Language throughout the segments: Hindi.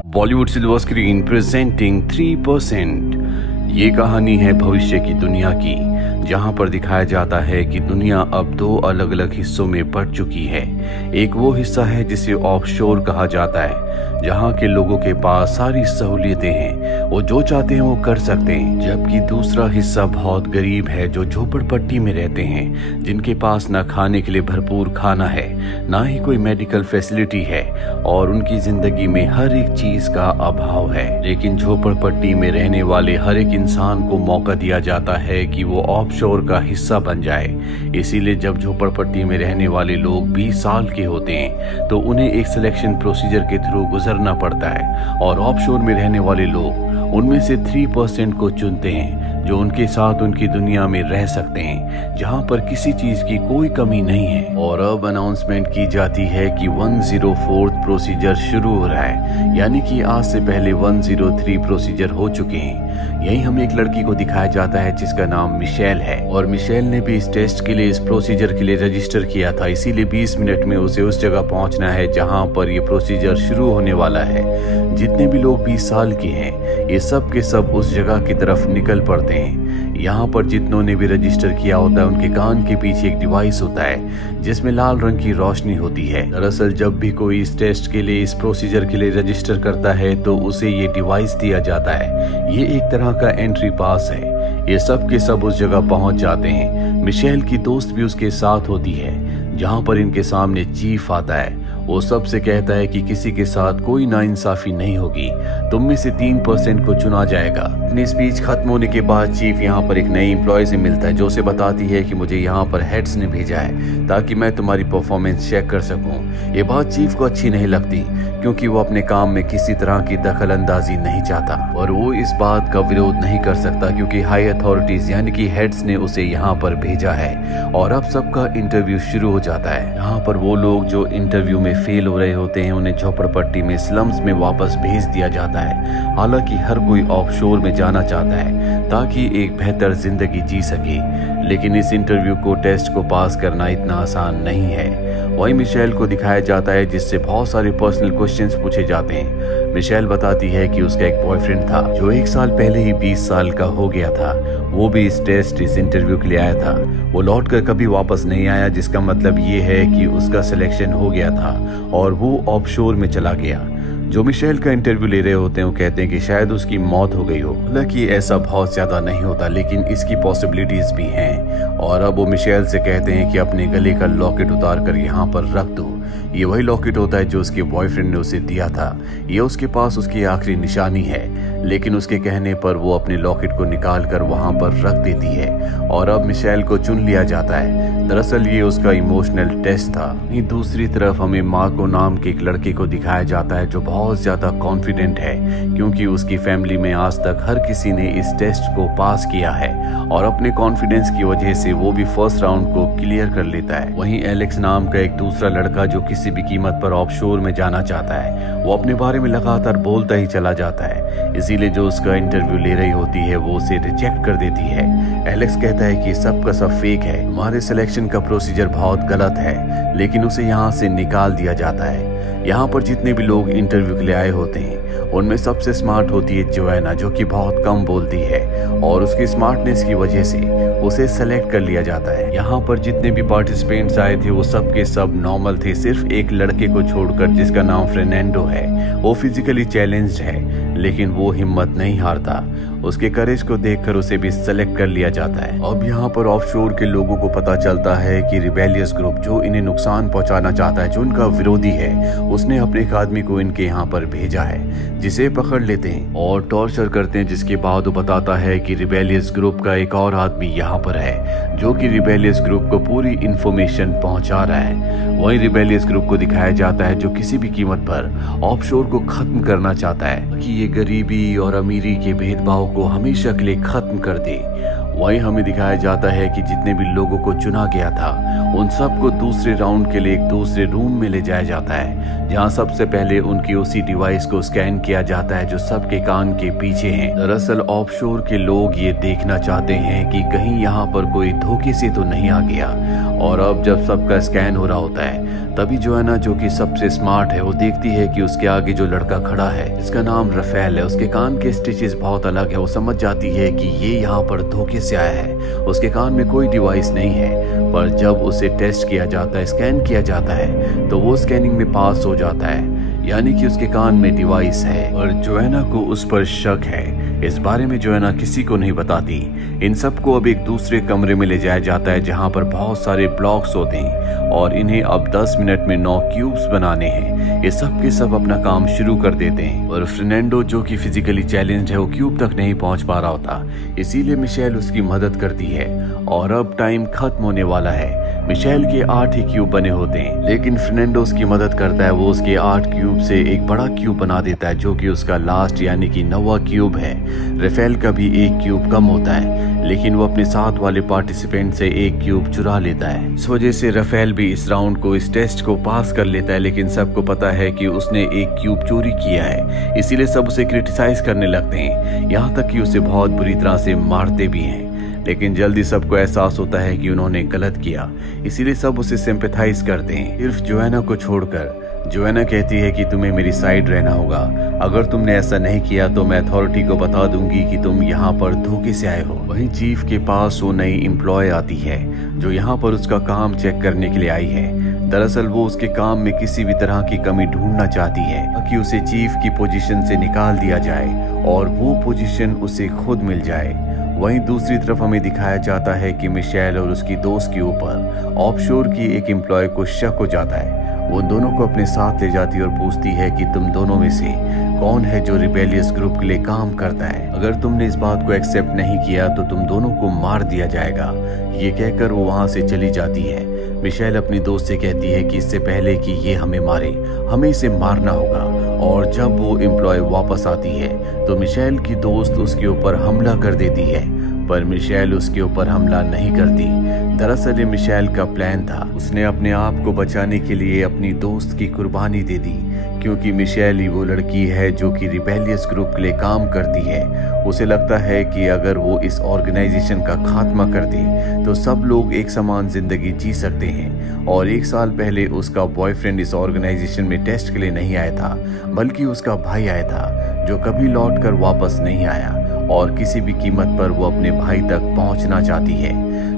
Bollywood silver screen presenting 3%। ये कहानी है भविष्य की दुनिया की, जहां पर दिखाया जाता है कि दुनिया अब दो अलग अलग हिस्सों में बढ़ चुकी है। एक वो हिस्सा है जिसे ऑफशोर कहा जाता है, जहां के लोगों के पास सारी सहूलियतें हैं, वो जो चाहते हैं वो कर सकते हैं। जबकि दूसरा हिस्सा बहुत गरीब है, जो झोपड़पट्टी में रहते हैं, जिनके पास ना खाने के लिए भरपूर खाना है, ना ही कोई मेडिकल फैसिलिटी है और उनकी जिंदगी में हर एक चीज का अभाव है। लेकिन झोपड़पट्टी में रहने वाले हर एक इंसान को मौका दिया जाता है कि वो ऑफशोर का हिस्सा बन जाए। इसीलिए जब झोपड़पट्टी में रहने वाले लोग 20 साल के होते हैं तो उन्हें एक सिलेक्शन प्रोसीजर के थ्रू गुजरना पड़ता है और ऑफशोर में रहने वाले लोग उनमें से 3% को चुनते हैं, जो उनके साथ उनकी दुनिया में रह सकते हैं, जहां पर किसी चीज की कोई कमी नहीं है। और अब अनाउंसमेंट की जाती है कि 104th प्रोसीजर शुरू हो रहा है, यानी कि आज से पहले 103 प्रोसीजर हो चुके हैं। यही हमें एक लड़की को दिखाया जाता है जिसका नाम मिशेल है, और मिशेल ने भी इस टेस्ट के लिए, इस प्रोसीजर के लिए रजिस्टर किया था। इसीलिए 20 मिनट में उसे उस जगह पहुंचना है जहां पर ये प्रोसीजर शुरू होने वाला है। जितने भी लोग 20 साल के हैं, ये सब के सब उस जगह की तरफ निकल पड़ते हैं। यहाँ पर जितनों ने भी रजिस्टर किया होता है, उनके कान के पीछे एक डिवाइस होता है जिसमें लाल रंग की रोशनी होती है। दरअसल जब भी कोई इस टेस्ट के लिए, इस प्रोसीजर के लिए रजिस्टर करता है तो उसे ये डिवाइस दिया जाता है। ये एक तरह का एंट्री पास है। ये सब के सब उस जगह पहुंच जाते हैं। मिशेल की दोस्त भी उसके साथ होती है। जहां पर इनके सामने चीफ आता है, वो सबसे कहता है कि किसी के साथ कोई नाइंसाफी नहीं होगी, तुम में से 3% को चुना जाएगा। अपनी स्पीच खत्म होने के बाद चीफ यहाँ पर एक नई एम्प्लॉय से मिलता है, जो उसे बताती है कि मुझे यहाँ पर हेड्स ने भेजा है ताकि मैं तुम्हारी परफॉर्मेंस चेक कर सकूं। ये बात चीफ को अच्छी नहीं लगती, क्योंकि वो अपने काम में किसी तरह की दखल अंदाजी नहीं चाहता और वो इस बात का विरोध नहीं कर सकता, क्योंकि हाई अथॉरिटीज यानी कि हेड्स ने उसे यहाँ पर भेजा है। और अब सबका इंटरव्यू शुरू हो जाता है। यहाँ पर वो लोग जो इंटरव्यू में फेल हो रहे होते हैं, उन्हें झोपड़पट्टी में, स्लम्स में वापस भेज दिया जाता है। हालांकि हर कोई ऑफशोर में जाना चाहता है ताकि एक बेहतर जिंदगी जी सके, लेकिन इस इंटरव्यू को, टेस्ट को पास करना इतना आसान नहीं है। वही मिशेल को दिखाया जाता है, जिससे बहुत सारे पर्सनल क्वेश्चंस पूछे जाते हैं। मिशेल बताती है कि उसका एक बॉयफ्रेंड था जो 1 साल पहले ही 20 साल का हो गया था। वो भी इस टेस्ट, इस इंटरव्यू के लिए आया था। वो लौटकर कभी वापस नहीं आया, जिसका मतलब ये है कि उसका सिलेक्शन हो गया था और वो ऑफशोर में चला गया। जो मिशेल का इंटरव्यू ले रहे होते हैं वो कहते हैं कि शायद उसकी मौत हो गई हो। हालांकि ऐसा बहुत ज्यादा नहीं होता, लेकिन इसकी पॉसिबिलिटीज भी हैं। और अब वो मिशेल से कहते हैं कि अपने गले का लॉकेट उतार कर यहाँ पर रख दो। ये वही लॉकेट होता है जो उसके बॉयफ्रेंड ने उसे दिया था। ये उसके पास उसकी आखिरी निशानी है, लेकिन उसके कहने पर वो अपने लॉकेट को निकाल कर वहां पर रख देती है और अब मिशेल को चुन लिया जाता है। दरअसल ये उसका इमोशनल टेस्ट था। दूसरी तरफ हमें मार्को नाम के एक लड़के को दिखाया जाता है जो बहुत ज्यादा कॉन्फिडेंट है, क्योंकि उसकी फैमिली में आज तक हर किसी ने इस टेस्ट को पास किया है और अपने कॉन्फिडेंस की वजह से वो भी फर्स्ट राउंड को क्लियर कर लेता है। वहीं एलेक्स नाम का एक दूसरा लड़का जो किसी भी कीमत पर ऑफशोर में जाना चाहता है, वो अपने बारे में लगातार बोलता ही चला जाता है। इसीलिए जो उसका इंटरव्यू ले रही होती है वो उसे रिजेक्ट कर देती है। एलेक्स कहता है कि सब का सब फेक है, तुम्हारे सिलेक्शन का प्रोसीजर बहुत गलत है, लेकिन उसे यहाँ से निकाल दिया जाता है। यहाँ पर जितने भी लोग इंटरव्यू के लिए आए होते हैं, उनमें सबसे स्मार्ट होती है जोएना, जो कि बहुत कम बोलती है और उसकी स्मार्टनेस की वजह से उसे सेलेक्ट कर लिया जाता है। यहाँ पर जितने भी पार्टिसिपेंट्स आए थे वो सब के सब नॉर्मल थे, सिर्फ एक लड़के को छोड़कर जिसका नाम फर्नांडो है। वो फिजिकली चैलेंज्ड है, लेकिन वो हिम्मत नहीं हारता। उसके करेज को देखकर उसे भी सेलेक्ट कर लिया जाता है। अब यहाँ पर ऑफशोर के लोगों को पता चलता है कि रिबेलियस ग्रुप जो इन्हें नुकसान पहुंचाना चाहता है, जो उनका विरोधी है, उसने अपने एक आदमी को इनके यहाँ पर भेजा है, जिसे पकड़ लेते हैं और टॉर्चर करते हैं। जिसके बाद वो बताता है कि रिबेलियस ग्रुप का एक और आदमी यहाँ पर है, जो कि रिबेलियस ग्रुप को पूरी इंफॉर्मेशन पहुंचा रहा है। वही रिबेलियस ग्रुप को दिखाया जाता है जो किसी भी कीमत पर ऑफशोर को खत्म करना चाहता है, कि ये गरीबी और अमीरी के भेदभाव को हमेशा के लिए खत्म कर दे। वहीं हमें दिखाया जाता है कि जितने भी लोगों को चुना गया था उन सबको दूसरे राउंड के लिए एक दूसरे रूम में ले जाया जाता है, जहां सबसे पहले उनकी उसी डिवाइस को स्कैन किया जाता है जो सबके कान के पीछे है। दरअसल ऑफशोर के लोग ये देखना चाहते हैं कि कहीं यहाँ पर कोई धोखे से तो नहीं आ गया। और अब जब सबका स्कैन हो रहा होता है तभी जोएना, जो कि सबसे स्मार्ट है, वो देखती है कि उसके आगे जो लड़का खड़ा है जिसका नाम रफेल है, उसके कान के स्टिचेस बहुत अलग है। वो समझ जाती है कि ये यहाँ पर धोखे से आया है, उसके कान में कोई डिवाइस नहीं है। पर जब उसे टेस्ट किया जाता है, स्कैन किया जाता है, तो वो स्कैनिंग में पास हो जाता है, यानी कि उसके कान में डिवाइस है। और जोएना को उस पर शक है। इस बारे में जोएना किसी को नहीं बताती। इन सबको अब एक दूसरे कमरे में ले जाया जाता है जहां पर बहुत सारे ब्लॉक्स होते हैं और इन्हें अब 10 मिनट में 9 क्यूब्स बनाने हैं। ये सब के सब अपना काम शुरू कर देते हैं और फर्नांडो, जो कि फिजिकली चैलेंज्ड है, वो क्यूब तक नहीं पहुंच पा रहा होता, इसीलिए मिशेल उसकी मदद करती है। और अब टाइम खत्म होने वाला है। मिशेल के 8 ही क्यूब बने होते हैं, लेकिन फर्नांडो उसकी मदद करता है। वो उसके 8 क्यूब से एक बड़ा क्यूब बना देता है जो कि उसका लास्ट यानी कि 9वां क्यूब है। रफेल का भी 1 क्यूब कम होता है, लेकिन वो अपने साथ वाले पार्टिसिपेंट से 1 क्यूब चुरा लेता है। इस वजह से रफेल भी इस राउंड को, इस टेस्ट को पास कर लेता है, लेकिन सबको पता है कि उसने 1 क्यूब चोरी किया है, इसीलिए सब उसे क्रिटिसाइज करने लगते हैं, यहाँ तक कि उसे बहुत बुरी तरह से मारते भी हैं। लेकिन जल्दी सबको एहसास होता है कि उन्होंने गलत किया, इसीलिए सब उसे सिंपैथाइज करते हैं, सिर्फ जोएना को छोड़कर। जोएना कहती है कि तुम्हें मेरी साइड रहना होगा, अगर तुमने ऐसा नहीं किया तो मैं अथॉरिटी को बता दूंगी कि तुम यहाँ पर धोखे से आए हो। वहीं चीफ के पास वो नई एम्प्लॉय आती है जो यहाँ पर उसका काम चेक करने के लिए आई है। दरअसल वो उसके काम में किसी भी तरह की कमी ढूंढना चाहती है ताकि उसे चीफ की पोजीशन से निकाल दिया जाए और वो पोजीशन उसे खुद मिल जाए। वहीं दूसरी तरफ हमें दिखाया जाता है कि मिशेल और उसकी दोस्त के ऊपर ऑफशोर की एक एम्प्लॉय को शक हो जाता है। वो दोनों को अपने साथ ले जाती है और पूछती है कि तुम दोनों में से कौन है जो रिबेलियस ग्रुप के लिए काम करता है। अगर तुमने इस बात को एक्सेप्ट नहीं किया तो तुम दोनों को मार दिया जाएगा। ये कहकर वो वहाँ से चली जाती है। मिशेल अपनी दोस्त से कहती है कि इससे पहले कि ये हमें मारे, हमें इसे मारना होगा। और जब वो एम्प्लॉय वापस आती है तो मिशेल की दोस्त उसके ऊपर हमला कर देती है, पर मिशेल उसके ऊपर हमला नहीं करती। दरअसल ये मिशेल का प्लान था। उसने अपने आप को बचाने के लिए अपनी दोस्त की कुर्बानी दे दी, क्योंकि मिशेल ही वो लड़की है जो कि रिबेलियस ग्रुप के लिए काम करती है। उसे लगता है कि अगर वो इस ऑर्गेनाइजेशन का खात्मा कर दे तो सब लोग एक समान जिंदगी जी सकते हैं। और 1 साल पहले उसका बॉयफ्रेंड इस ऑर्गेनाइजेशन में टेस्ट के लिए नहीं आया था, बल्कि उसका भाई आया था जो कभी लौट कर वापस नहीं आया और किसी भी कीमत पर वो अपने भाई तक पहुंचना चाहती है।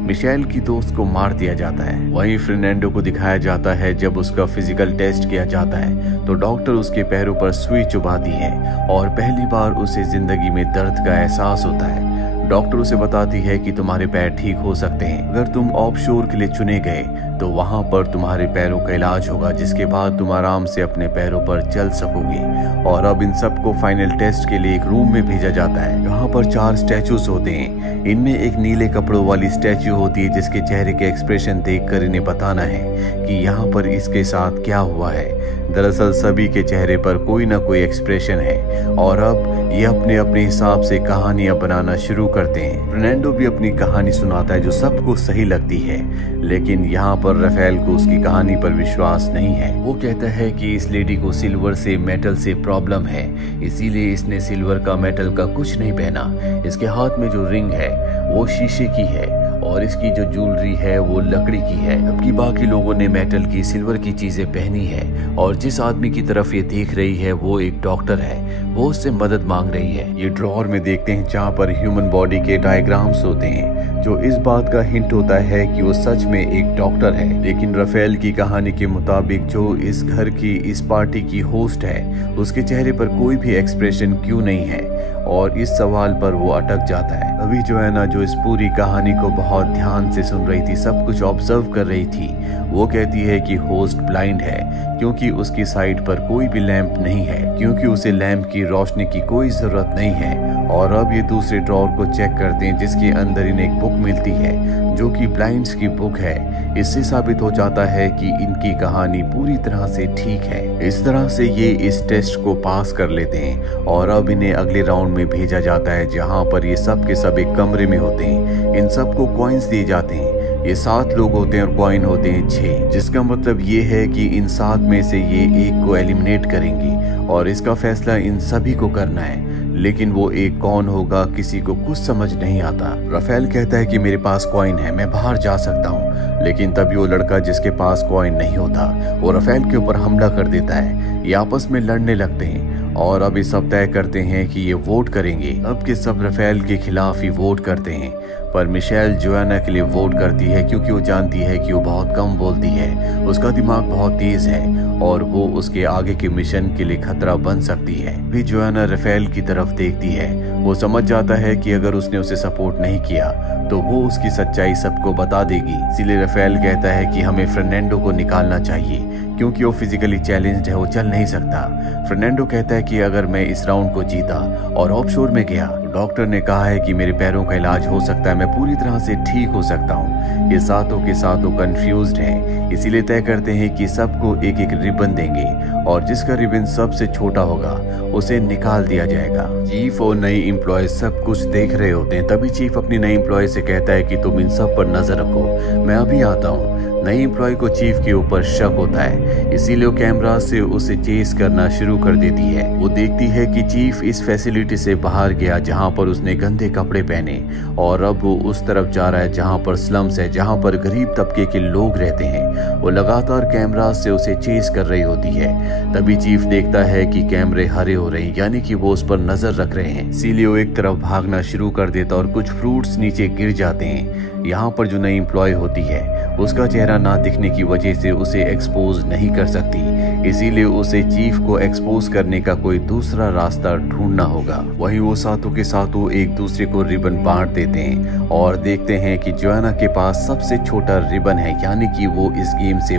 मिशेल की दोस्त को मार दिया जाता है। वहीं फर्नांडो को दिखाया जाता है जब उसका फिजिकल टेस्ट किया जाता है तो डॉक्टर उसके पैरों पर सुई चुभाती है और पहली बार उसे जिंदगी में दर्द का एहसास होता है। डॉक्टर उसे बताती है कि तुम्हारे पैर ठीक हो सकते हैं, अगर तुम ऑफशोर के लिए चुने गए तो वहां पर तुम्हारे पैरों का इलाज होगा, जिसके बाद तुम आराम से अपने पैरों पर चल सकोगे। और अब इन सबको फाइनल टेस्ट के लिए एक रूम में भेजा जाता है जहां पर 4 स्टैचूज होते हैं। इनमें एक नीले कपड़ों वाली स्टैचू होती है जिसके चेहरे के एक्सप्रेशन देखकर इन्हें बताना है कि यहाँ पर इसके साथ क्या हुआ है। दरअसल सभी के चेहरे पर कोई ना कोई एक्सप्रेशन है और अब ये अपने अपने हिसाब से कहानियां बनाना शुरू करते हैं। फर्नांडो भी अपनी कहानी सुनाता है जो सबको सही लगती है, लेकिन यहाँ पर रफेल को उसकी कहानी पर विश्वास नहीं है। वो कहता है कि इस लेडी को सिल्वर से, मेटल से प्रॉब्लम है, इसीलिए इसने सिल्वर का, मेटल का कुछ नहीं पहना। इसके हाथ में जो रिंग है वो शीशे की है और इसकी जो ज्वेलरी है वो लकड़ी की है, जबकि बाकी लोगों ने मेटल की, सिल्वर की चीजें पहनी है। और जिस आदमी की तरफ ये देख रही है वो एक डॉक्टर है, वो उससे मदद मांग रही है। ये ड्रॉअर में देखते हैं जहाँ पर ह्यूमन बॉडी के डायग्राम्स होते हैं, जो इस बात का हिंट होता है कि वो सच में एक डॉक्टर है। लेकिन रफेल की कहानी के मुताबिक जो इस घर की, इस पार्टी की होस्ट है, उसके चेहरे पर कोई भी एक्सप्रेशन क्यों नहीं है, और इस सवाल पर वो अटक जाता है। अभी जोएना, जो इस पूरी कहानी को बहुत ध्यान से सुन रही थी, सब कुछ ऑब्जर्व कर रही थी, वो कहती है कि होस्ट ब्लाइंड है क्योंकि उसकी साइड पर कोई भी लैंप नहीं है, क्योंकि उसे लैंप की रोशनी की कोई जरूरत नहीं है और अब ये दूसरे ड्रॉर को चेक करते हैं जिसके अंदर इन्हें एक बुक मिलती है जो कि ब्लाइंड्स की बुक है। इससे साबित हो जाता है कि इनकी कहानी पूरी तरह से ठीक है। इस तरह से ये इस टेस्ट को पास कर लेते हैं और अब इन्हें अगले राउंड में भेजा जाता है जहां पर ये सब के सब एक कमरे में होते हैं। इन सबको कॉइन्स दिए जाते हैं। ये 7 लोग होते हैं और कॉइन होते हैं 6, जिसका मतलब ये है कि इन 7 में से ये एक को एलिमिनेट करेंगे और इसका फैसला इन सभी को करना है। लेकिन वो एक कौन होगा किसी को कुछ समझ नहीं आता। राफेल कहता है कि मेरे पास कॉइन है, मैं बाहर जा सकता हूँ। लेकिन तभी वो लड़का जिसके पास कॉइन नहीं होता वो राफेल के ऊपर हमला कर देता है। ये आपस में लड़ने लगते हैं और अब ये सब तय करते हैं कि ये वोट करेंगे। अब के सब राफेल के खिलाफ ही वोट करते हैं, पर मिशेल जोआना के लिए वोट करती है क्योंकि वो जानती है कि वो बहुत कम बोलती है, उसका दिमाग बहुत तेज है और वो उसके आगे के मिशन के लिए खतरा बन सकती है। भी जोआना राफेल की तरफ देखती है। वो समझ जाता है कि अगर उसने उसे सपोर्ट नहीं किया तो वो उसकी सच्चाई सबको बता देगी। इसीलिए राफेल कहता है कि हमें फर्नांडो को निकालना चाहिए क्योंकि वो फिजिकली चैलेंज्ड है, वो चल नहीं सकता। फर्नांडो कहता है कि अगर मैं इस राउंड को जीता और ऑफशोर में गया, डॉक्टर ने कहा है कि मेरे पैरों का इलाज हो सकता है, मैं पूरी तरह से ठीक हो सकता हूँ। ये सातों के सातों कंफ्यूज्ड हैं, इसीलिए तय करते हैं कि सबको एक एक रिबन देंगे और जिसका रिबन सबसे छोटा होगा उसे निकाल दिया जाएगा। चीफ और नई एम्प्लॉय सब कुछ देख रहे होते हैं। तभी चीफ अपनी नई एम्प्लॉय से कहता है कि तुम इन सब पर नजर रखो, मैं अभी आता हूँ। नई एम्प्लॉय को चीफ के ऊपर शक होता है, इसीलिए वो कैमरा से उसे चेस करना शुरू कर देती है। वो देखती है कि चीफ इस फैसिलिटी से बाहर गया जहां पर उसने गंदे कपड़े पहने और अब वो उस तरफ जा रहा है जहां पर स्लम्स है, जहां पर गरीब तबके के लोग रहते हैं। वो लगातार कैमरा से उसे चेस कर रही होती है। तभी चीफ देखता है कि कैमरे हरे हो रहे हैं, यानी कि वो उस पर नजर रख रहे हैं। इसीलिए वो एक तरफ भागना शुरू कर देता और कुछ फ्रूट्स नीचे गिर जाते हैं। यहाँ पर जो नई एम्प्लॉय होती है उसका चेहरा ना दिखने की वजह से उसे एक्सपोज नहीं कर सकती, इसीलिए उसे चीफ को एक्सपोज करने का कोई दूसरा रास्ता ढूंढना होगा। वहीं वो सातों के सातों एक दूसरे को रिबन बांट देते हैं और देखते हैं कि जोआना के पास सबसे छोटा रिबन है, यानी कि वो इस गेम से